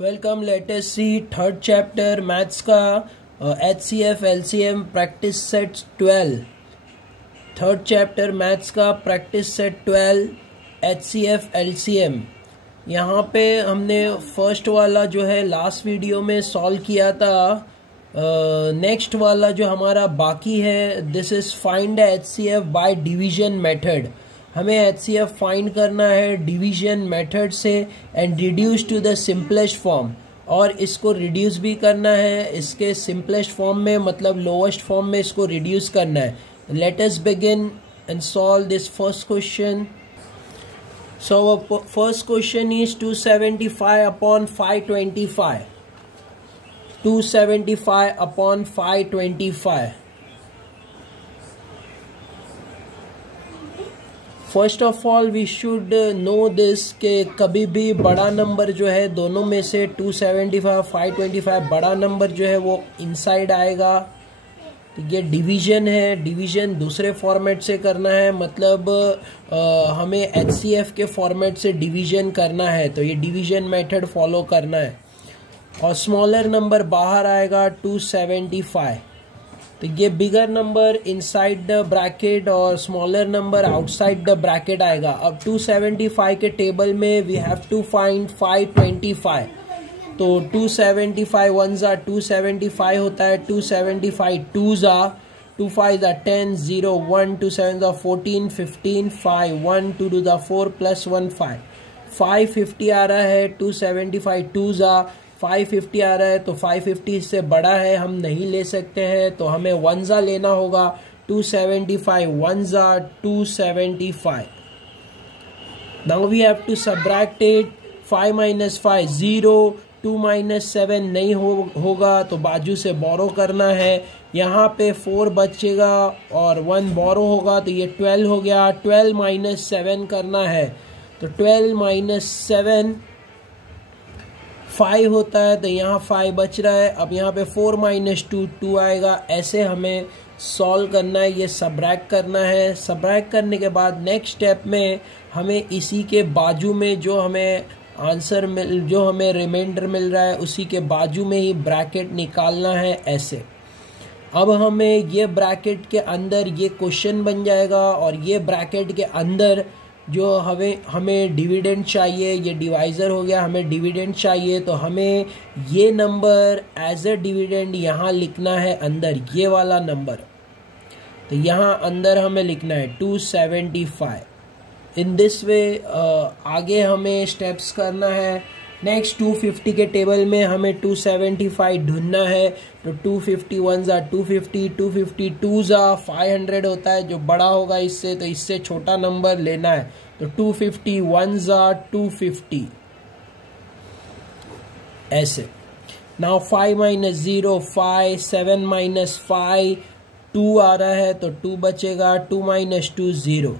Welcome. Let us सी third chapter maths का HCF LCM practice set 12। Third chapter maths का practice set 12 HCF LCM। यहाँ पे हमने first वाला जो है लास्ट वीडियो में सॉल्व किया था। नेक्स्ट वाला जो हमारा बाकी है, this is find HCF by division method. हमें HCF फाइंड करना है डिवीजन मेथड से and reduce to the simplest form, और इसको रिड्यूस भी करना है इसके सिंपलेस्ट फॉर्म में, मतलब लोवेस्ट फॉर्म में इसको रिड्यूस करना है। Let us begin and solve this first question. So first question is 275 upon 525। 275 upon 525। First of all we should know this के कभी भी बड़ा नंबर जो है दोनों में से 275 525 बड़ा नंबर जो है वो इनसाइड आएगा। तो ये डिवीजन है, डिवीजन दूसरे फॉर्मेट से करना है, मतलब हमें HCF के फॉर्मेट से डिवीजन करना है, तो ये डिवीजन मेथड फॉलो करना है। और स्मॉलर नंबर बाहर आएगा 275, तो ये bigger number inside the bracket और smaller number outside the bracket आएगा। अब 275 के टेबल में वी हैव टू फाइंड 525, तो 275 1 जा 275 होता है, 275 2 जा 2 5 जा 10 0 1 2 7 जा 14 15 5 1 2 2 जा 4 प्लस 1 5 550 आ रहा है। 275 2 जा 550 आ रहा है, तो 550 इससे बड़ा है, हम नहीं ले सकते हैं, तो हमें 1 जा लेना होगा। 275 1 जा 275। Now we have to subtract it. 5 minus 5 0, 2 minus 7 नहीं होगा, तो बाजू से बोरो करना है। यहाँ पे 4 बचेगा और 1 बोरो होगा, तो ये 12 हो गया। 12 माइनस 7 करना है, तो 12 माइनस 7 5 होता है, तो यहाँ 5 बच रहा है। अब यहाँ पे 4 माइनस 2 2 आएगा। ऐसे हमें सॉल्व करना है, ये सबट्रैक्ट करना है। सबट्रैक्ट करने के बाद नेक्स्ट स्टेप में हमें इसी के बाजू में जो हमें आंसर जो हमें रिमाइंडर मिल रहा है उसी के बाजू में ही ब्रैकेट निकालना है ऐसे। अब हमें ये ब्रैकेट के अंदर ये क्वेश्चन बन जाएगा, और ये ब्रैकेट के अंदर जो हमें डिविडेंड चाहिए, ये डिवाइज़र हो गया, हमें डिविडेंड चाहिए, तो हमें ये नंबर एज अ डिविडेंड यहाँ लिखना है अंदर, ये वाला नंबर। तो यहाँ अंदर हमें लिखना है 275। इन दिस वे आगे हमें स्टेप्स करना है। नेक्स्ट 250 के टेबल में हमें 275 ढूंढना है, तो 250 1 जा 250, 250 2 जा 500 होता है, जो बड़ा होगा इससे, तो इससे छोटा नंबर लेना है, तो 250 1 जा 250 ऐसे। नाउ 5 माइनस 0 5, 7 माइनस 5 2 आ रहा है, तो 2 बचेगा। 2 माइनस 2 0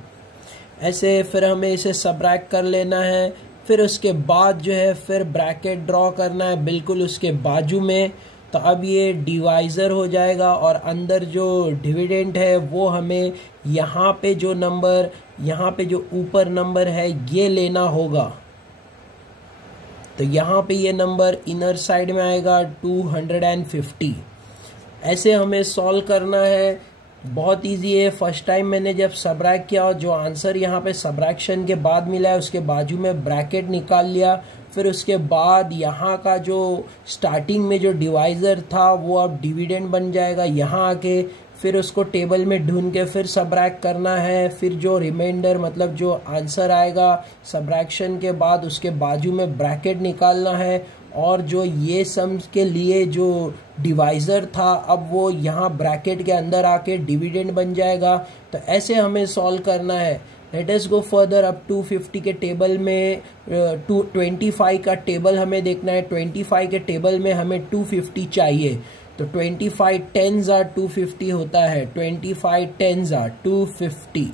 ऐसे। फिर हमें इसे सबट्रैक्ट कर लेना है। फिर उसके बाद जो है फिर ब्रैकेट ड्रॉ करना है बिल्कुल उसके बाजू में, तो अब ये डिवाइज़र हो जाएगा, और अंदर जो डिविडेंड है वो हमें यहाँ पे जो नंबर, यहाँ पे जो ऊपर नंबर है ये लेना होगा। तो यहाँ पे ये नंबर इनर साइड में आएगा 250। ऐसे हमें सॉल्व करना है। बहुत इजी है। फर्स्ट टाइम मैंने जब सबट्रैक्ट किया और जो आंसर यहाँ पे सबट्रैक्शन के बाद मिला है उसके बाजू में ब्रैकेट निकाल लिया। फिर उसके बाद यहाँ का जो स्टार्टिंग में जो डिवाइज़र था वो अब डिविडेंड बन जाएगा यहाँ आके। फिर उसको टेबल में ढूंढ के फिर सबट्रैक्ट करना है। फिर जो रिमाइंडर मतलब जो आंसर आएगा सबट्रैक्शन के बाद उसके बाजू में ब्रैकेट निकालना है, और जो ये सम्स के लिए जो डिवाइज़र था अब वो यहाँ ब्रैकेट के अंदर आके डिविडेंड बन जाएगा। तो ऐसे हमें सॉल्व करना है। लेट अस गो फर्दर। अब 250 के टेबल में 225 का टेबल हमें देखना है। 25 के टेबल में हमें 250 चाहिए, तो 25 10 जा 250 होता है। 25 10 जा 250।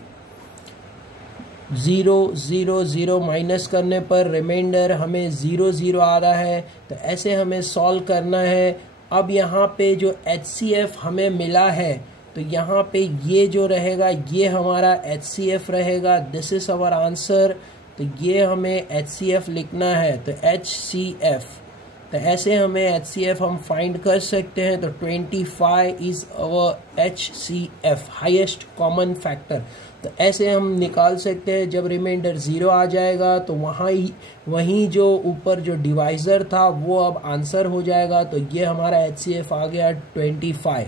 0 0 0 माइनस करने पर रिमाइंडर हमें 0 0 आ रहा है, तो ऐसे हमें सॉल्व करना है। अब यहाँ पे जो HCF हमें मिला है, तो यहाँ पे ये जो रहेगा ये हमारा HCF रहेगा। This is our answer. तो ये हमें HCF लिखना है, तो HCF तो ऐसे हमें HCF हम फाइंड कर सकते हैं। तो 25 is our HCF, highest common factor. तो ऐसे हम निकाल सकते हैं। जब रिमाइंडर 0 आ जाएगा तो वहीं जो ऊपर जो डिवाइजर था वो अब आंसर हो जाएगा। तो ये हमारा HCF आ गया 25।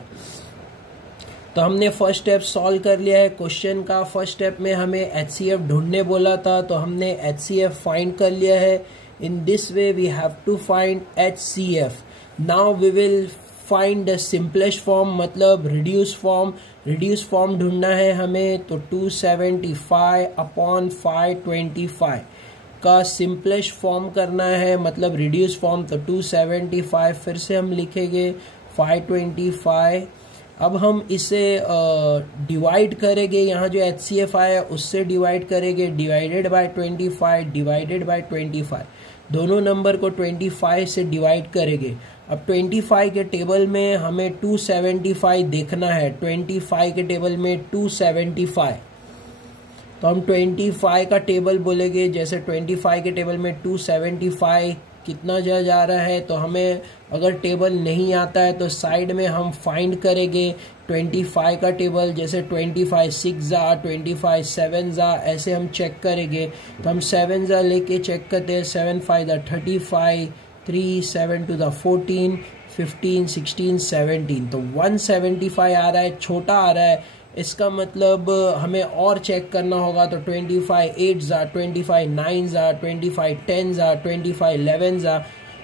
तो हमने फर्स्ट स्टेप सॉल्व कर लिया है क्वेश्चन का। फर्स्ट स्टेप में हमें HCF ढूंढने बोला था, तो हमने HCF फाइंड कर लिया है। In this way we have to find HCF. Now we will find the simplest form, मतलब reduced form। reduced form ढूंढना है हमें। तो 275 अपॉन 525 का सिंपलेस्ट फॉर्म करना है, मतलब रिड्यूस फॉर्म। तो 275 फिर से हम लिखेंगे 525। अब हम इसे डिवाइड करेंगे, यहाँ जो HCF आया उससे डिवाइड करेंगे। डिवाइडेड बाय 25 डिवाइडेड बाय 25, दोनों नंबर को 25 से डिवाइड करेंगे। अब 25 के टेबल में हमें 275 देखना है। 25 के टेबल में 275, तो हम 25 का टेबल बोलेंगे। जैसे 25 के टेबल में 275 कितना जा रहा है, तो हमें अगर टेबल नहीं आता है तो साइड में हम फाइंड करेंगे 25 का टेबल। जैसे 25 6 जा, 25 7 जा, ऐसे हम चेक करेंगे। तो हम 7 जा लेके चेक करते हैं। 7 5 दा 35, 3 7 2 दा 14, 15 16 17। तो 175 आ रहा है, छोटा आ रहा है। इसका मतलब हमें और चेक करना होगा। तो 25 8 जा, 25 9 जा, 25 10 जा, 25 11 जा।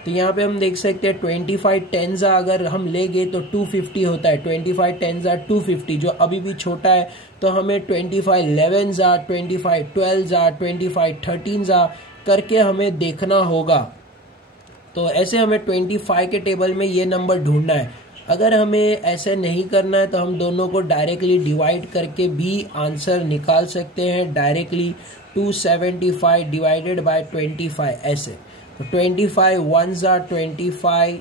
तो यहाँ पे हम देख सकते हैं 25 10 जा अगर हम लेंगे तो 250 होता है। 25 10 जा 250, जो अभी भी छोटा है। तो हमें 25 11 जा, 25 12 जा, 25 13 जा करके हमें देखना होगा। तो ऐसे हमें 25 के टेबल में ये नंबर ढूंढना है। अगर हमें ऐसे नहीं करना है तो हम दोनों को डायरेक्टली डिवाइड करके भी आंसर निकाल सकते हैं। डायरेक्टली 275 डिवाइडेड बाय 25 ऐसे। तो 25 1 जा 25,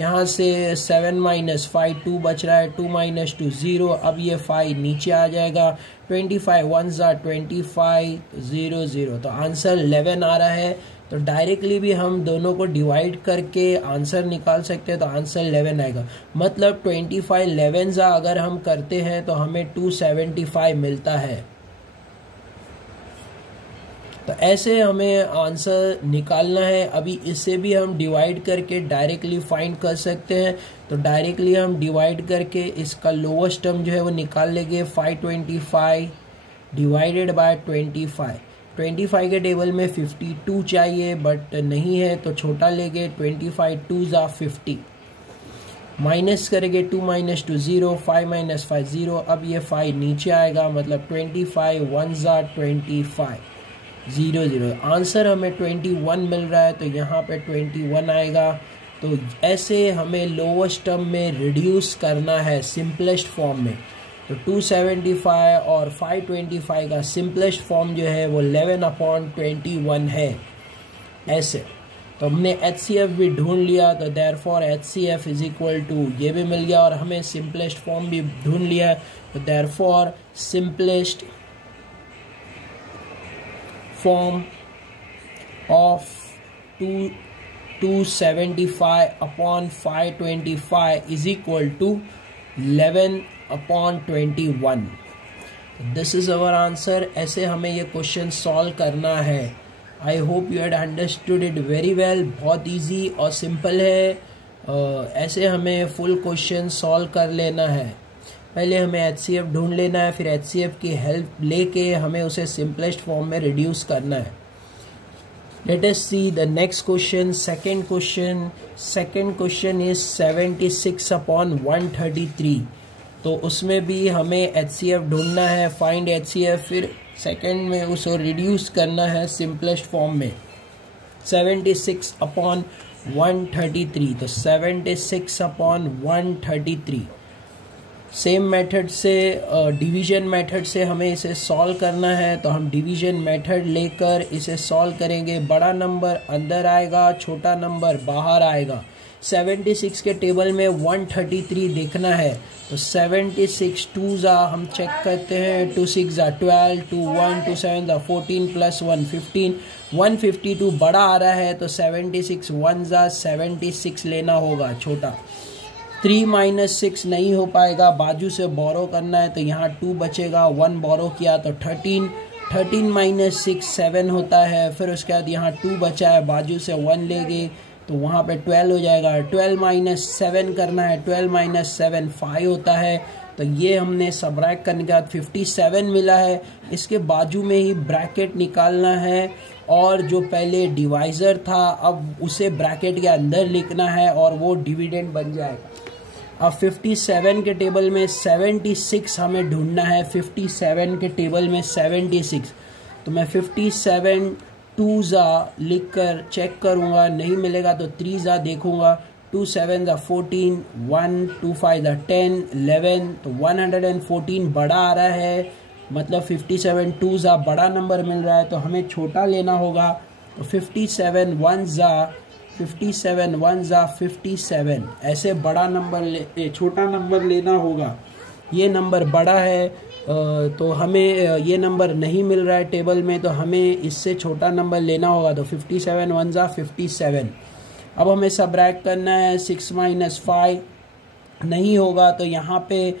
यहाँ से 7 - 5 2 बच रहा है। 2 - 2 0। अब ये 5 नीचे आ जाएगा। 25 1 जा 25 0 0। तो आंसर 11 आ रहा है। तो डायरेक्टली भी हम दोनों को डिवाइड करके आंसर निकाल सकते हैं। तो आंसर 11 आएगा। मतलब 25 11 जा अगर हम करते हैं तो हमें 275 मिलता है। तो ऐसे हमें आंसर निकालना है। अभी इसे भी हम डिवाइड करके डायरेक्टली फाइंड कर सकते हैं। तो डायरेक्टली हम डिवाइड करके इसका लोवेस्ट टर्म जो है वो निकाल लेंगे। 525 डिवाइडेड बाय 25। 25 के टेबल में 52 चाहिए बट नहीं है, तो छोटा लेंगे। 25 2 जा 50, माइनस करेंगे। 2 - 2 0, 5 - 5 0। अब ये 5 नीचे आएगा। मतलब 25 1 जा 25 0 0। आंसर हमें 21 मिल रहा है। तो यहाँ पे 21 आएगा। तो ऐसे हमें लोवेस्ट टर्म में रिड्यूस करना है सिंपलेस्ट फॉर्म में। तो 275 और 525 का सिंपलेस्ट फॉर्म जो है वो 11/21 है ऐसे। तो हमने HCF भी ढूंढ लिया। तो therefore HCF is equal to, ये भी मिल गया। और हमें सिंपलेस्ट फॉर्म भी ढूंढ लिया। तो therefore simplest form of 275/525 is equal to 11/21। This is our answer. ऐसे हमें ये क्वेश्चन सॉल्व करना है। I hope you had understood it very well. बहुत इजी और सिंपल है। ऐसे हमें फुल क्वेश्चन सॉल्व कर लेना है। पहले हमें HCF ढूंढ लेना है, फिर HCF की हेल्प लेके हमें उसे सिंपलेस्ट फॉर्म में रिड्यूस करना है। Let us see the next question. Second question is 76/133। तो उसमें भी हमें HCF ढूंढना है। फाइंड HCF, फिर सेकंड में उसे रिड्यूस करना है सिंपलेस्ट फॉर्म में। 76/133। तो 76/133 सेम मेथड से डिवीजन मेथड से हमें इसे सॉल्व करना है, तो हम डिवीजन मेथड लेकर इसे सॉल्व करेंगे। बड़ा नंबर अंदर आएगा, छोटा नंबर बाहर आएगा। 76 के टेबल में 133 देखना है, तो 76 2 ज़ा हम चेक करते हैं, 2 6 ज़ा 12, 2 1 2 7 ज़ा 14 प्लस 1 15, 152 बड़ा आ रहा है, तो 76 1 ज़ा 76 लेना होगा छोटा। 3 माइनस 6 नहीं हो पाएगा, बाजू से बोरो करना है, तो यहाँ 2 बचेगा, 1 बोरो किया तो 13, 13 माइनस 6 7 होता है। फिर उसके बाद यहाँ 2 बचा है, बाजू से 1 लेंगे तो वहाँ पे 12 हो जाएगा। 12 माइनस 7 करना है, 12 माइनस 7 5 होता है। तो ये हमने सबट्रैक्ट करने के बाद 57 मिला है। इसके बाजू में ही ब्रैकेट निकालना है, और जो पहले डिवाइज़र था अब उसे ब्रैकेट के अंदर लिखना है और वो डिविडेंड बन जाएगा। अब 57 के टेबल में 76 हमें ढूंढना है। 57 के टेबल में 76, तो मैं 57 2 ज़ा लिख कर चेक करूँगा, नहीं मिलेगा तो 3 ज़ा देखूँगा। 2 7 ज़ा 14, 1 2 5 ज़ा 10 11, तो 114 बड़ा आ रहा है, मतलब 57 2 ज़ा बड़ा नंबर मिल रहा है, तो हमें छोटा लेना होगा। तो 57 1 ज़ा 57 1 ज़ा 57, ऐसे बड़ा नंबर छोटा नंबर लेना होगा। ये नंबर बड़ा है, तो हमें ये नंबर नहीं मिल रहा है टेबल में, तो हमें इससे छोटा नंबर लेना होगा। तो 57 1 ज़ा 57। अब हमें सबट्रैक्ट करना है, 6 माइनस 5 नहीं होगा, तो यहाँ पे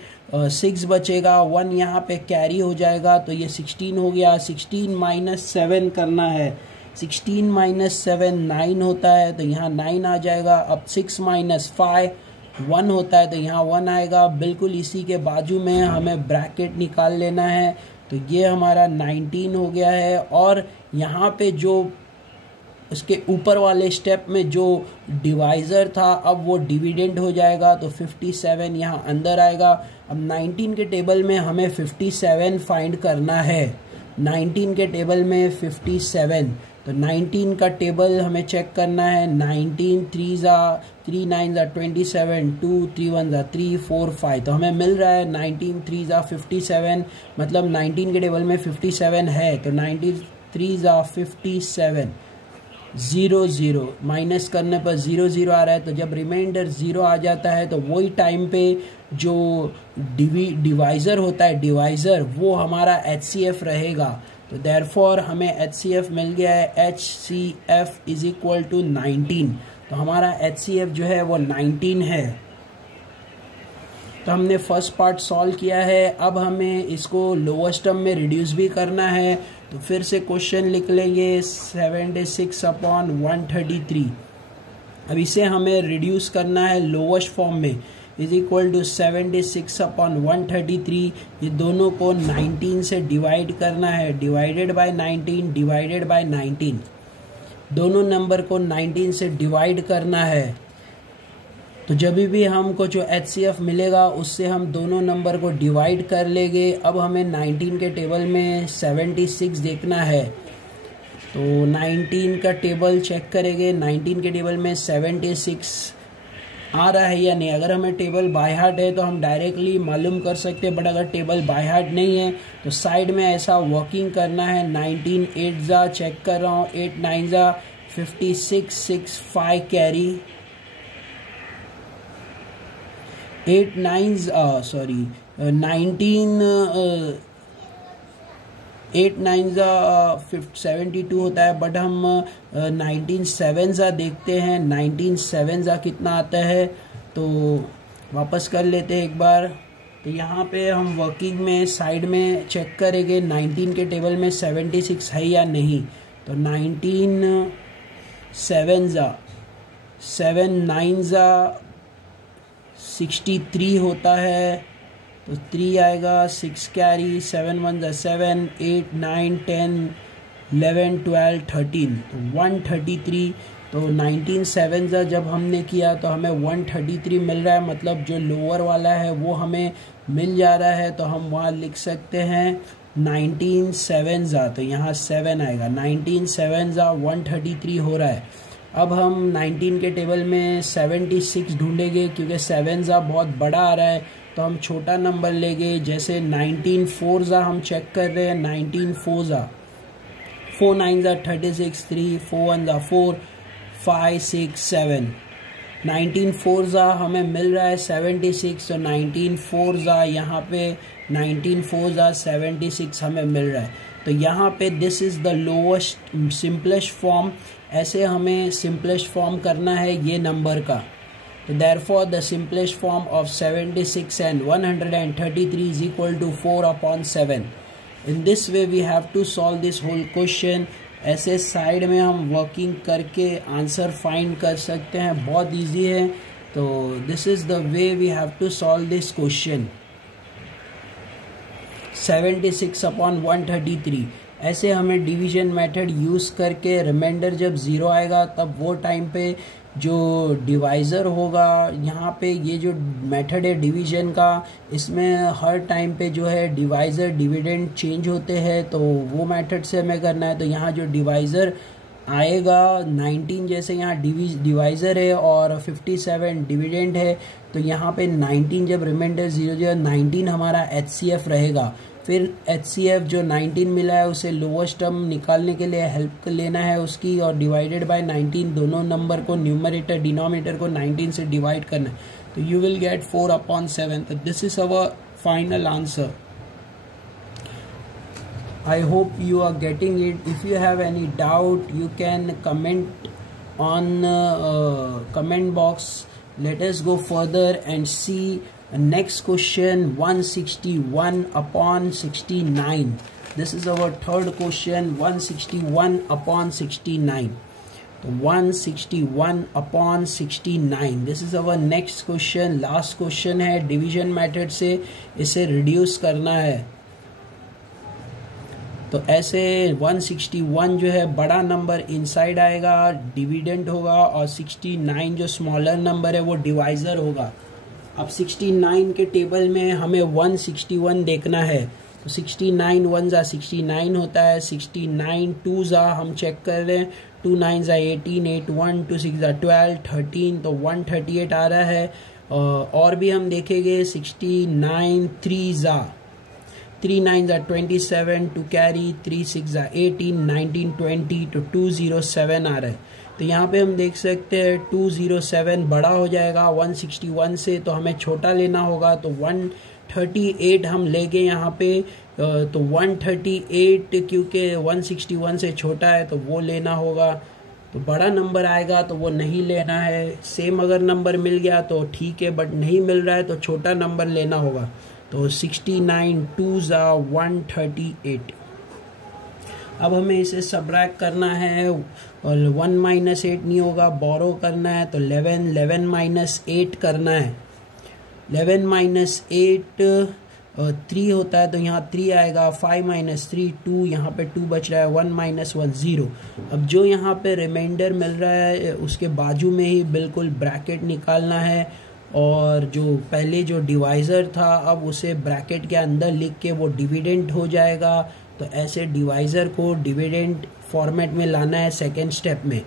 6 बचेगा, 1 यहाँ पे कैरी हो जाएगा, तो ये 16 हो गया। 16 माइनस 7 करना है, 16 माइनस 7 9 होता है, तो यहाँ 9 आ जाएगा। अब 6 माइनस 5 1 होता है, तो यहाँ 1 आएगा। बिल्कुल इसी के बाजू में हमें ब्रैकेट निकाल लेना है, तो ये हमारा 19 हो गया है। और यहाँ पे जो उसके ऊपर वाले स्टेप में जो डिवाइज़र था अब वो डिविडेंड हो जाएगा, तो 57 यहाँ अंदर आएगा। अब 19 के टेबल में हमें 57 फाइंड करना है। 19 के टेबल में 57, तो 19 का टेबल हमें चेक करना है। 19 3 ज़ा 3 9 ज़ा 27, 2 3 1 ज़ा 3 4 5, तो हमें मिल रहा है 19 3 ज़ा 57, मतलब 19 के टेबल में 57 है, तो 19 3 ज़ा 57 0 0 माइनस करने पर 0 0 आ रहा है, तो जब रिमाइंडर 0 आ जाता है तो वही टाइम पे जो डिवाइज़र होता है, डिवाइज़र वो हमारा HCF रहेगा। तो देयरफॉर हमें HCF मिल गया है, HCF इज इक्वल टू 19, तो हमारा HCF जो है वो 19 है। तो हमने फर्स्ट पार्ट सॉल्व किया है। अब हमें इसको लोअर टर्म में रिड्यूस भी करना है, तो फिर से क्वेश्चन लिख लेंगे 76 अपॉन 133। अब इसे हमें रिड्यूस करना है लोवेस्ट फॉर्म में, इज इक्वल टू 76 अपॉन 133। ये दोनों को 19 से डिवाइड करना है, डिवाइडेड बाय 19 डिवाइडेड बाय 19, दोनों नंबर को 19 से डिवाइड करना है। तो जब भी हमको जो HCF मिलेगा उससे हम दोनों नंबर को डिवाइड कर लेंगे। अब हमें 19 के टेबल में 76 देखना है, तो 19 का टेबल चेक करेंगे। 19 के टेबल में 76 आ रहा है या नहीं। अगर हमें टेबल बाय हार्ट है तो हम डायरेक्टली मालूम कर सकते हैं, बट अगर टेबल बाय हार्ट नहीं है तो साइड में ऐसा वर्किंग करना है। 19 8 ज़ा चेक कर रहा हूँ, 8 9 ज़ा 56 6 5 कैरी, 8 9 सॉरी 19 8 9 ज़ा 72 होता है, बट हम 19 7 ज़ा देखते हैं। 19 7 ज़ा कितना आता है, तो वापस कर लेते हैं एक बार। तो यहाँ पे हम वर्किंग में साइड में चेक करेंगे 19 के टेबल में 76 है या नहीं। तो 19 7 ज़ा 7 9 ज़ा 63 होता है, तो 3 आएगा, 6 कैरी, 7 1 ज़ा 7 8 9 10 11 12 13, तो 133। तो 19 7 ज़ा जब हमने किया तो हमें 133 मिल रहा है, मतलब जो लोअर वाला है वो हमें मिल जा रहा है। तो हम वहाँ लिख सकते हैं 19 7 ज़ा, तो यहाँ 7 आएगा। 19 7 ज़ा 133 हो रहा है। अब हम 19 के टेबल में 76 ढूंढेंगे, क्योंकि 7 ज़ा बहुत बड़ा आ रहा है, तो हम छोटा नंबर लेंगे। जैसे 19 4 हम चेक कर रहे हैं, 19 4 4 9 36, 3 4 1 4 5 6 7, 19 4 हमें मिल रहा है 76, तो 19 4 यहाँ पे 19 4 76 हमें मिल रहा है। तो यहाँ पे this is the lowest simplest form, ऐसे हमें सिंपलेस्ट फॉर्म करना है ये नंबर का। तो therefore the simplest form of 76 and 133 is equal to 4/7. In this way we have to solve this whole question. ऐसे साइड में हम वर्किंग करके आंसर फाइंड कर सकते हैं, बहुत इजी है। तो this is the way we have to solve this question. 76/133 ऐसे हमें डिवीजन मेथड यूज़ करके रिमाइंडर जब ज़ीरो आएगा तब वो टाइम पे जो डिवाइज़र होगा, यहाँ पे ये जो मेथड है डिवीजन का, इसमें हर टाइम पे जो है डिवाइज़र डिविडेंड चेंज होते हैं, तो वो मेथड से हमें करना है। तो यहाँ जो डिवाइज़र आएगा 19, जैसे यहाँ डिवाइज़र है और 57 डिविडेंड है, तो यहाँ पे 19 जब रिमाइंडर 0 19 हमारा HCF रहेगा। फिर HCF जो 19 मिला है उसे लोवेस्ट टर्म निकालने के लिए हेल्प लेना है उसकी, और डिवाइडेड बाय 19, दोनों नंबर को न्यूमरेटर डिनोमिनेटर को 19 से डिवाइड करना है। तो यू विल गेट 4/7। तो this is our final answer. I hope you are getting it. If you have any doubt, you can comment on comment box. Let us go further and see next question, 161/69. This is our third question, 161/69. तो 161/69 this is our next question, last question है। Division method से इसे reduce करना है। तो ऐसे 161 जो है बड़ा नंबर इनसाइड आएगा, डिविडेंड होगा, और 69 जो स्मॉलर नंबर है वो डिवाइज़र होगा। अब 69 के टेबल में हमें 161 देखना है। तो 69 1 69 होता है, 69 2 हम चेक कर रहे हैं, 2 9 18, 8 1 2 6 12 13, तो 138 आ रहा है। और भी हम देखेंगे 69 3 9 27, 2 कैरी, 3 6 18, 19 20, तो 207 आ रहा है। तो यहाँ पे हम देख सकते हैं 207 बड़ा हो जाएगा 161 से, तो हमें छोटा लेना होगा। तो 138 हम लेंगे यहाँ पे। तो 138 क्योंकि 161 से छोटा है तो वो लेना होगा। तो बड़ा नंबर आएगा तो वो नहीं लेना है। सेम अगर नंबर मिल गया तो ठीक है, बट नहीं मिल रहा है तो छोटा नंबर लेना होगा। तो 69 2 138। अब हमें इसे सब्ट्रैक्ट करना है, और 1 - 8 नहीं होगा, बोरो करना है। तो 11 - 8 करना है। 11 - 8 3 होता है, तो यहाँ 3 आएगा। 5 - 3 2, यहाँ पे 2 बच रहा है। 1 - 1 0। अब जो यहाँ पे रिमाइंडर मिल रहा है उसके बाजू में ही बिल्कुल ब्रैकेट निकालना है, और जो पहले जो डिवाइज़र था अब उसे ब्रैकेट के अंदर लिख के वो डिविडेंड हो जाएगा। तो ऐसे डिवाइज़र को डिविडेंड फॉर्मेट में लाना है सेकेंड स्टेप में।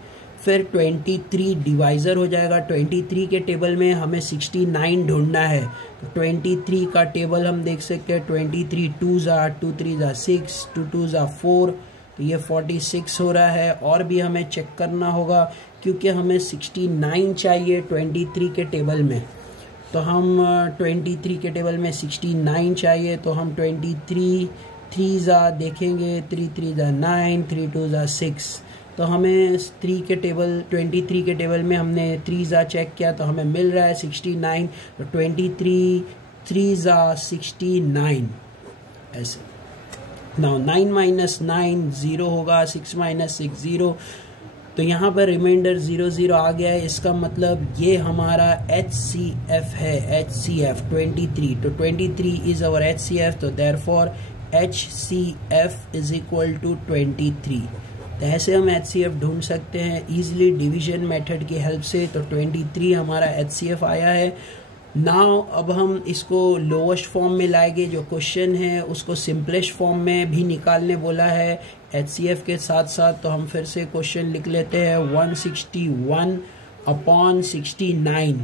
फिर 23 डिवाइज़र हो जाएगा। 23 के टेबल में हमें 69 ढूंढना है। तो 23 का टेबल हम देख सकते हैं। 23 2 2 3 6, 2 2 4, तो ये 46 हो रहा है। और भी हमें चेक करना होगा क्योंकि हमें 69 चाहिए 23 के टेबल में। तो हम 23 के टेबल में 69 चाहिए, तो हम 23 3 देखेंगे। 3 3 9, 3 2 6। तो हमें 23 के टेबल में हमने 3 चेक किया तो हमें मिल रहा है 69। तो 23 3 69 ऐसे। नाउ 9 - 9 0 होगा, 6 - 6 0। तो यहाँ पर रिमाइंडर 0 0 आ गया है। इसका मतलब ये हमारा HCF है। HCF 23। तो 23 इज अवर HCF। तो therefore HCF is equal to 23। तो ऐसे हम HCF ढूंढ सकते हैं इजीली डिवीजन मेथड की हेल्प से। तो 23 हमारा HCF आया है। नाउ अब हम इसको लोवेस्ट फॉर्म में लाएंगे। जो क्वेश्चन है उसको सिंपलेस्ट फॉर्म में भी निकालने बोला है HCF के साथ साथ। तो हम फिर से क्वेश्चन लिख लेते हैं 161/69।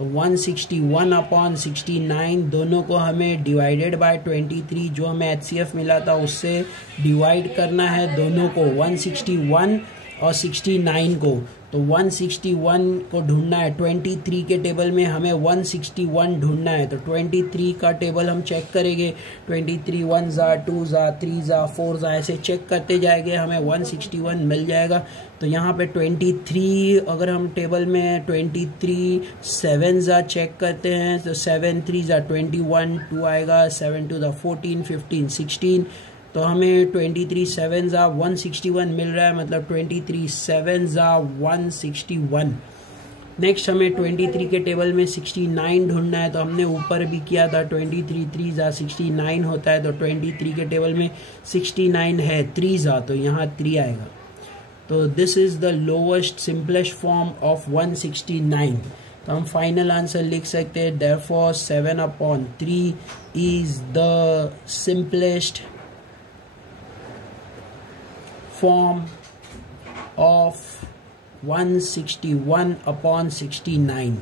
तो 161/69 दोनों को हमें डिवाइडेड बाय 23 जो हमें HCF मिला था उससे डिवाइड करना है दोनों को, 161 और 69 को। तो 161 को ढूंढना है, 23 के टेबल में हमें 161 ढूंढना है। तो 23 का टेबल हम चेक करेंगे, 23 1 जा 2 जा 3 जा 4 जा ऐसे चेक करते जाएंगे, हमें 161 मिल जाएगा। तो यहाँ पे 23 अगर हम टेबल में 23 7 जा चेक करते हैं तो 7 3 जा 21, 2 आएगा, 7 2 जा 14 15 16। तो हमें 23 7 जा 161 मिल रहा है, मतलब 23 7 जा 161। नेक्स्ट हमें 23 के टेबल में 69 ढूंढना है, तो हमने ऊपर भी किया था 23 3 जा 69 होता है। तो 23 के टेबल में 69 है 3 जा, तो यहाँ 3 आएगा। तो this is the lowest simplest form of 169। तो हम फाइनल आंसर लिख सकते हैं, therefore 7/3 is the simplest form of 161/69.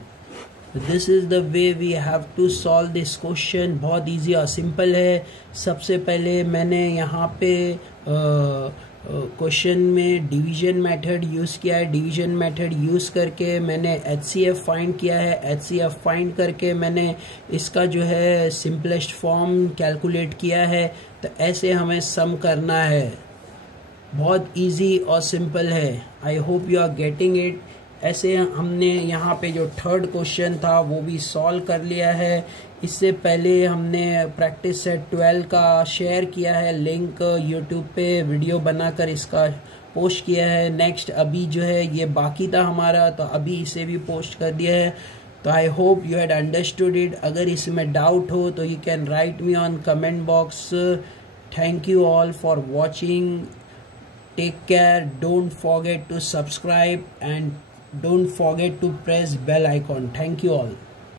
This is the way we have to solve this question. बहुत easy और simple है। सबसे पहले मैंने यहाँ पे क्वेश्चन में डिवीजन मेथड यूज़ किया है। डिवीजन मेथड यूज़ करके मैंने HCF फाइंड किया है। HCF फाइंड करके मैंने इसका जो है सिंपलेस्ट फॉर्म कैलकुलेट किया है। तो ऐसे हमें सम करना है, बहुत इजी और सिंपल है। I hope you are getting it. ऐसे हमने यहाँ पे जो थर्ड क्वेश्चन था वो भी सॉल्व कर लिया है। इससे पहले हमने प्रैक्टिस सेट 12 का शेयर किया है लिंक, यूट्यूब पे वीडियो बनाकर इसका पोस्ट किया है। नेक्स्ट अभी जो है ये बाकी था हमारा, तो अभी इसे भी पोस्ट कर दिया है। तो आई hope you had understood it. अगर इसमें डाउट हो तो you can write me on comment box. Thank you all for watching. Take care, don't forget to subscribe and don't forget to press bell icon. Thank you all.